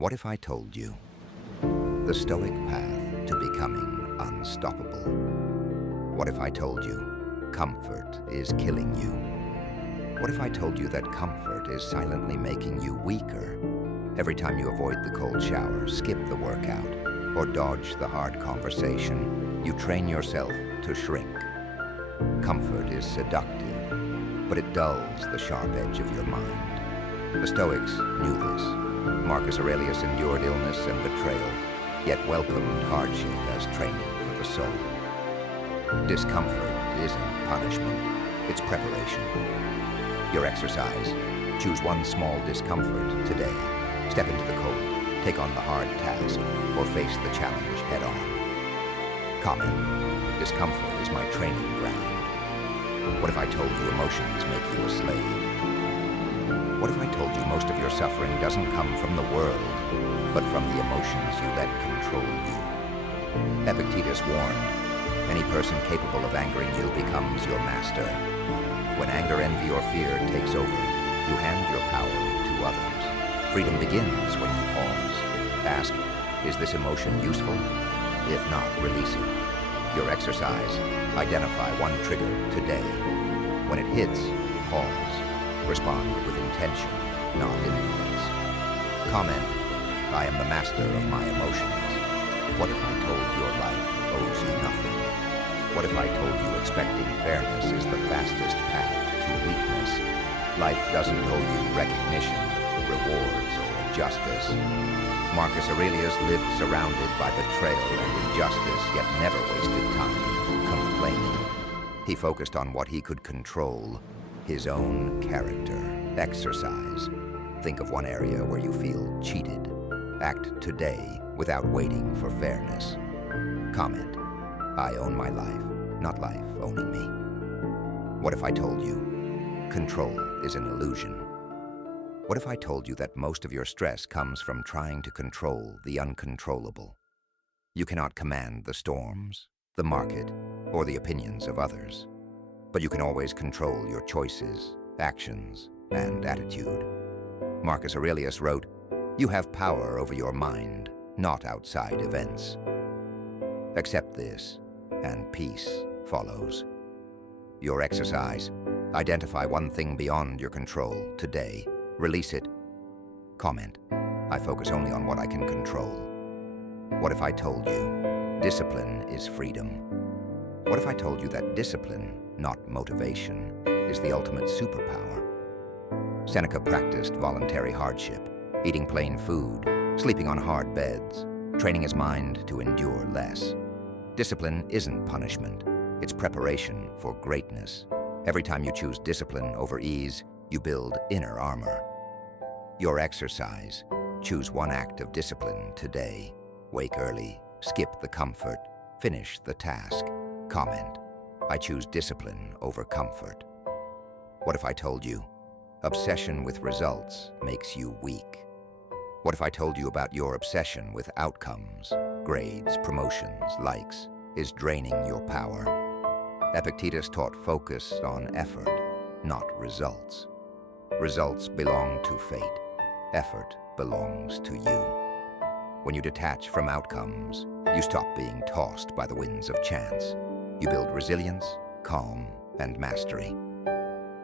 What if I told you? The Stoic path to becoming unstoppable. What if I told you comfort is killing you? What if I told you that comfort is silently making you weaker? Every time you avoid the cold shower, skip the workout, or dodge the hard conversation, you train yourself to shrink. Comfort is seductive, but it dulls the sharp edge of your mind. The Stoics knew this. Marcus Aurelius endured illness and betrayal, yet welcomed hardship as training for the soul. Discomfort isn't punishment, it's preparation. Your exercise: choose one small discomfort today. Step into the cold, take on the hard task, or face the challenge head-on. Comment: discomfort is my training ground. What if I told you emotions make you a slave? What if I told you most of your suffering doesn't come from the world, but from the emotions you let control you? Epictetus warned, any person capable of angering you becomes your master. When anger, envy, or fear takes over, you hand your power to others. Freedom begins when you pause. Ask, is this emotion useful? If not, release it. Your exercise: identify one trigger today. When it hits, pause. Respond with intention, not impulse. Comment: I am the master of my emotions. What if I told your life owes you nothing? What if I told you expecting fairness is the fastest path to weakness? Life doesn't owe you recognition, rewards, or justice. Marcus Aurelius lived surrounded by betrayal and injustice, yet never wasted time complaining. He focused on what he could control: his own character. Exercise: think of one area where you feel cheated. Act today without waiting for fairness. Comment: I own my life, not life owning me. What if I told you control is an illusion? What if I told you that most of your stress comes from trying to control the uncontrollable? You cannot command the storms, the market, or the opinions of others. But you can always control your choices, actions, and attitude. Marcus Aurelius wrote, you have power over your mind, not outside events. Accept this, and peace follows. Your exercise: identify one thing beyond your control today. Release it. Comment: I focus only on what I can control. What if I told you discipline is freedom? What if I told you that discipline, not motivation, is the ultimate superpower? Seneca practiced voluntary hardship, eating plain food, sleeping on hard beds, training his mind to endure less. Discipline isn't punishment, it's preparation for greatness. Every time you choose discipline over ease, you build inner armor. Your exercise: choose one act of discipline today. Wake early, skip the comfort, finish the task. Comment: I choose discipline over comfort. What if I told you obsession with results makes you weak? What if I told you about your obsession with outcomes, grades, promotions, likes, is draining your power? Epictetus taught focus on effort, not results. Results belong to fate. Effort belongs to you. When you detach from outcomes, you stop being tossed by the winds of chance. You build resilience, calm, and mastery.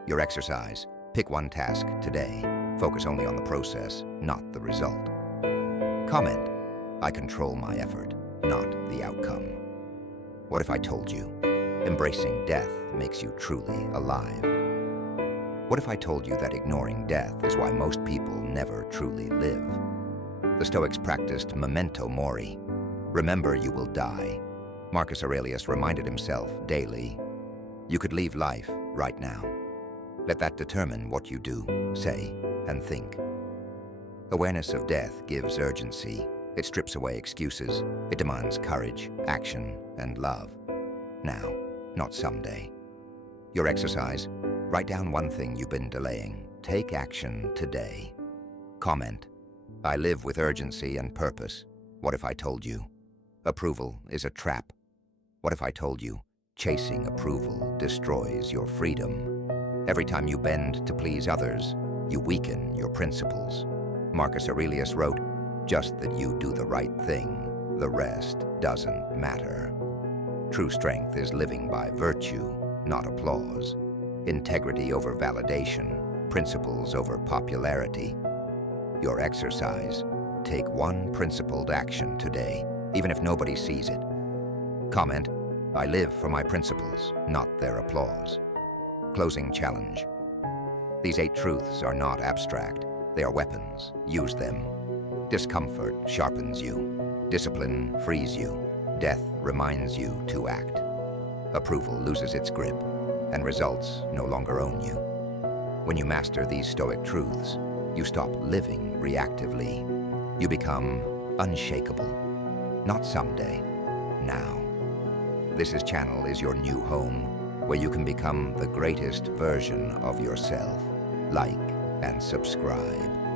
Your exercise: pick one task today. Focus only on the process, not the result. Comment: I control my effort, not the outcome. What if I told you embracing death makes you truly alive? What if I told you that ignoring death is why most people never truly live? The Stoics practiced memento mori. Remember you will die. Marcus Aurelius reminded himself daily, you could leave life right now. Let that determine what you do, say, and think. Awareness of death gives urgency. It strips away excuses. It demands courage, action, and love. Now, not someday. Your exercise: write down one thing you've been delaying. Take action today. Comment: I live with urgency and purpose. What if I told you approval is a trap? What if I told you chasing approval destroys your freedom? Every time you bend to please others, you weaken your principles. Marcus Aurelius wrote, Just that you do the right thing, the rest doesn't matter. True strength is living by virtue, not applause. Integrity over validation, principles over popularity. Your exercise: take one principled action today, even if nobody sees it. Comment: I live for my principles, not their applause. Closing challenge. These 8 truths are not abstract. They are weapons. Use them. Discomfort sharpens you. Discipline frees you. Death reminds you to act. Approval loses its grip, and results no longer own you. When you master these Stoic truths, you stop living reactively. You become unshakable. Not someday, now. This channel is your new home, where you can become the greatest version of yourself. Like and subscribe.